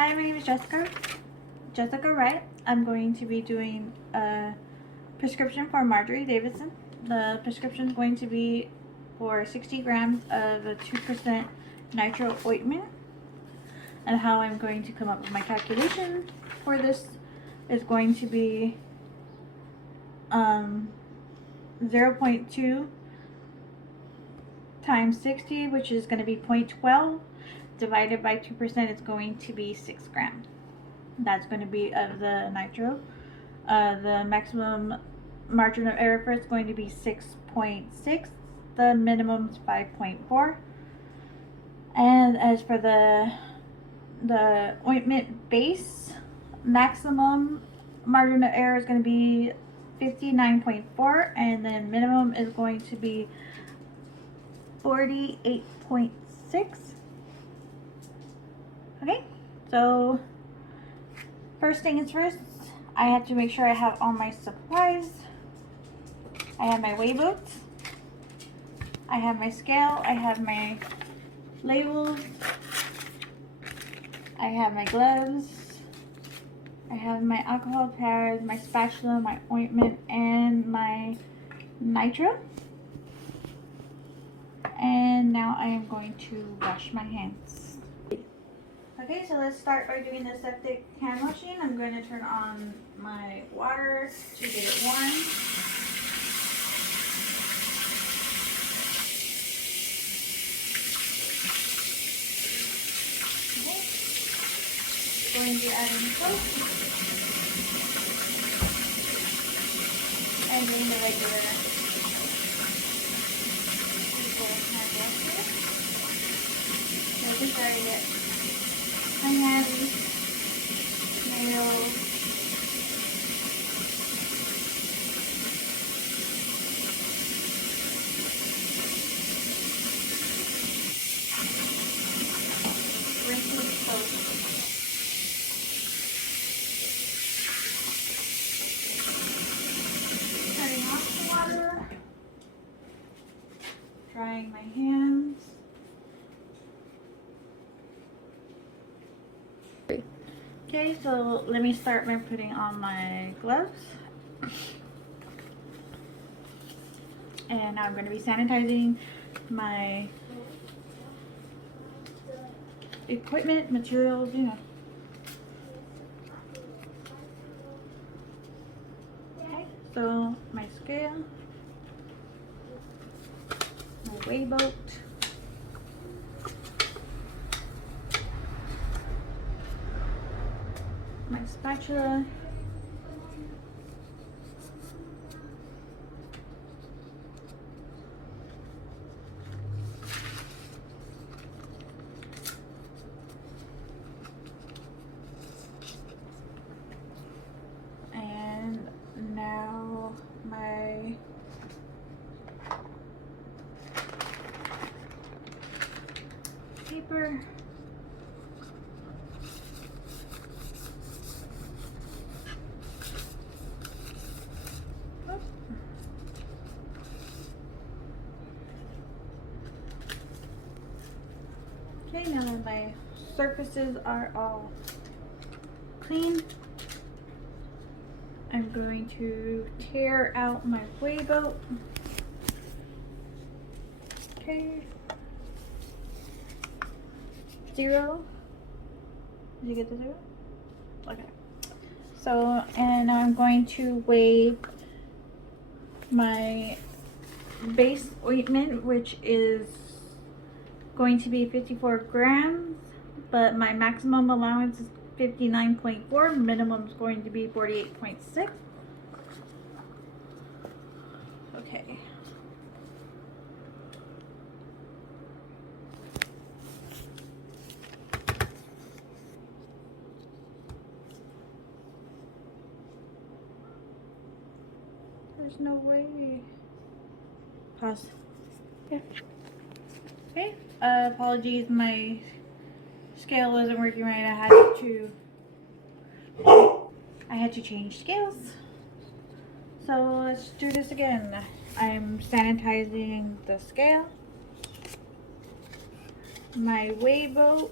Hi, my name is Jessica Wright. I'm going to be doing a prescription for Marjorie Davidson. The prescription is going to be for 60 grams of a 2% nitro ointment. And how I'm going to come up with my calculation for this is going to be 0.2 times 60, which is going to be 0.12, divided by 2% is going to be 6 grams. That's going to be of the nitro. The maximum margin of error for it's going to be 6.6. The minimum is 5.4. And as for the ointment base, maximum margin of error is going to be 59.4, and then minimum is going to be 48.6. Okay, so first thing is first, I have to make sure I have all my supplies. I have my weigh boots, I have my scale, I have my labels, I have my gloves, I have my alcohol pads, my spatula, my ointment, and my nitro. And now I am going to wash my hands. Okay, so let's start by doing the septic hand washing. I'm going to turn on my water to get it warm. Okay. Going to add in soap and doing the regular hand wash here. So just try to get my hands, nails, rinse with soap. Turning off the water, drying my hands. Okay, so let me start by putting on my gloves. And now I'm going to be sanitizing my equipment, materials, you know. Okay, so my scale, my weigh boat, my spatula, and now my paper. Okay, now that my surfaces are all clean, I'm going to tear out my weigh boat. Okay. 0. Did you get the 0? Okay. So, and now I'm going to weigh my base ointment, which is going to be 54 grams, but my maximum allowance is 59.4. Minimum is going to be 48.6. Okay. There's no way. Pause. Yeah. Okay. Apologies, my scale wasn't working right. I had to change scales. So let's do this again. I'm sanitizing the scale, my weigh boat,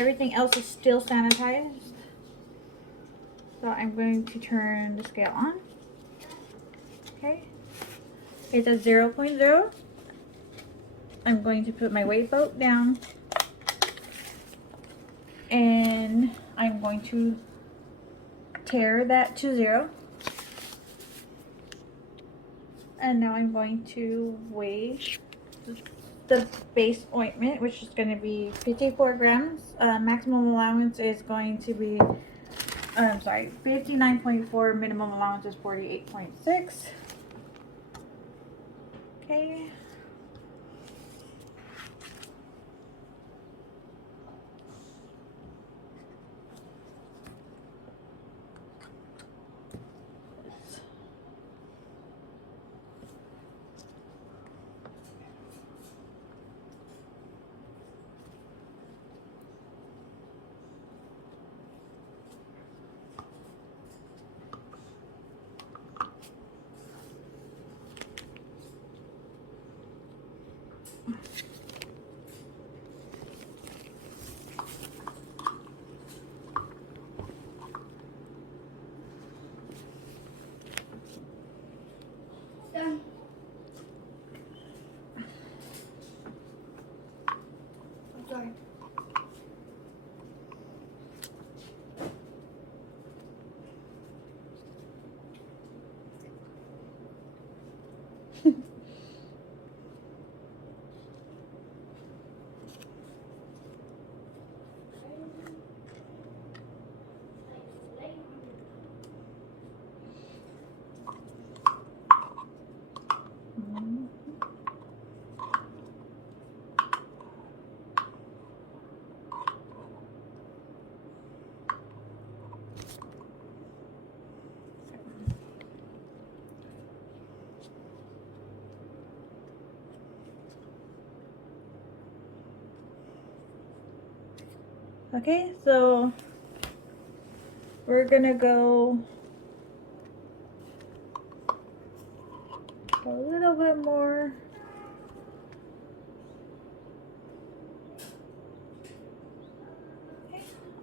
everything else is still sanitized. So I'm going to turn the scale on. Okay. It's at 0.0. I'm going to put my weight belt down. And I'm going to tare that to 0. And now I'm going to weigh the base ointment, which is going to be 54 grams. Maximum allowance is going to be, 59.4. Minimum allowance is 48.6. Okay. Done. I'm sorry. Okay, so we're gonna go a little bit more.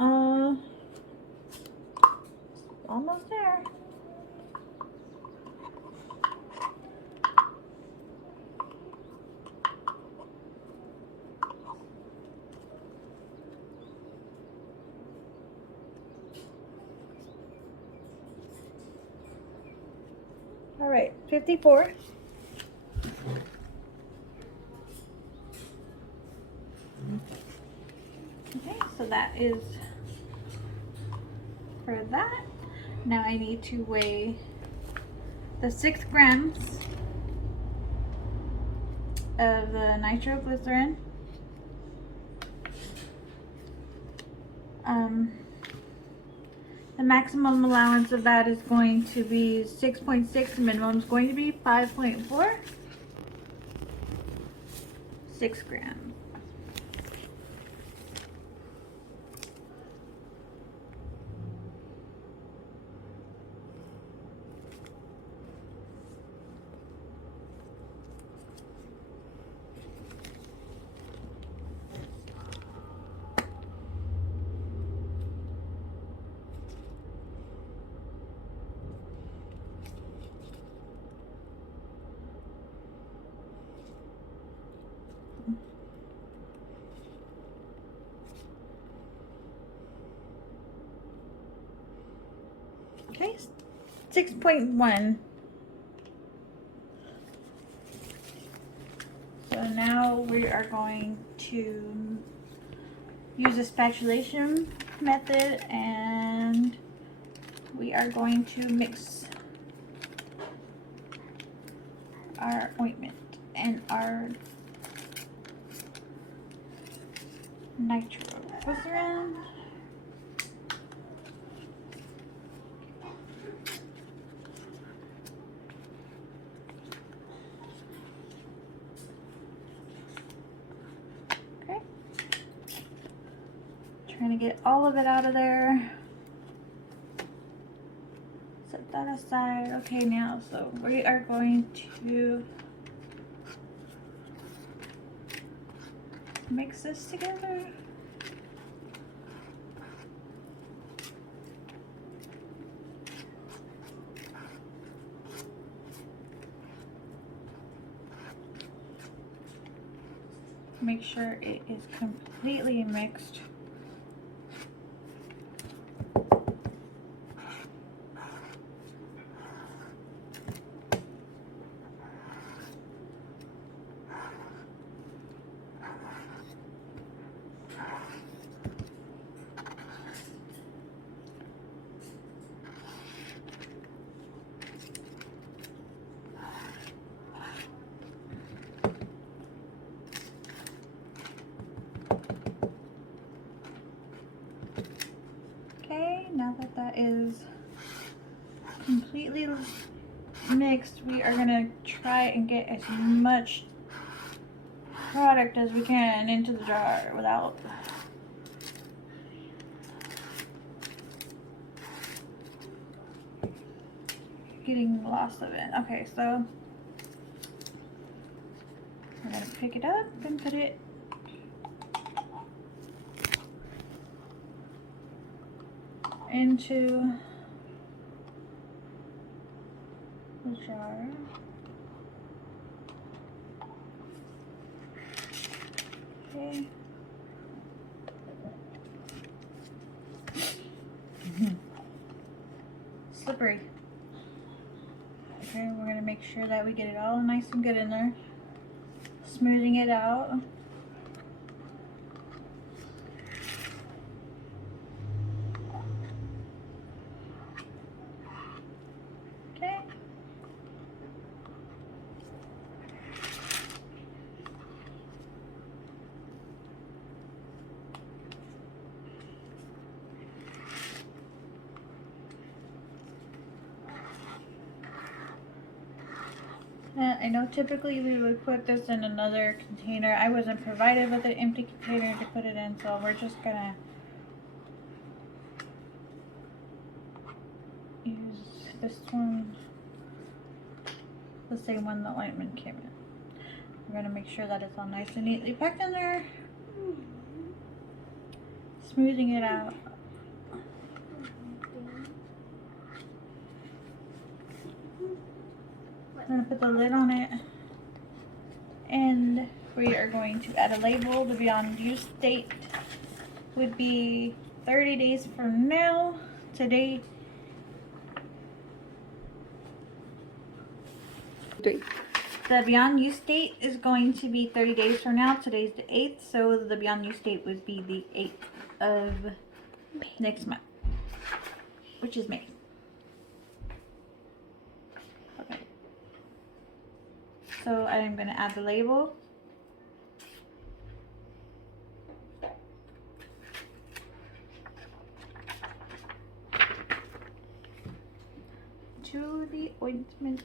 Uh, almost there. All right, 54. Okay, so that is for that. Now I need to weigh the 6 grams of the nitroglycerin. The maximum allowance of that is going to be 6.6. The minimum is going to be 5.4. 6 grams. Okay, 6.1. So now we are going to use a spatulation method, and we are going to mix our ointment and our nitroglycerin. Okay. Trying to get all of it out of there. Set that aside. Okay, now, so we are going to mix this together. make sure it is completely mixed. Okay, now that that is completely mixed, we are gonna try and get as much product as we can into the jar without getting lost of it. Okay, so we're gonna pick it up and put it into the jar. Okay. Slippery. Okay, we're gonna make sure that we get it all nice and good in there. Smoothing it out. Okay. I know typically we would put this in another container. I wasn't provided with an empty container to put it in, so we're just gonna use this one, the same one that Lightman came in. We're gonna make sure that it's all nice and neatly packed in there. Smoothing it out. I'm gonna put the lid on it, and we are going to add a label. The Beyond Use date would be 30 days from now. Today, the Beyond Use date is going to be 30 days from now. Today's the 8th, so the Beyond Use date would be the 8th of next month, which is May. Okay. So I'm going to add the label. To the ointment.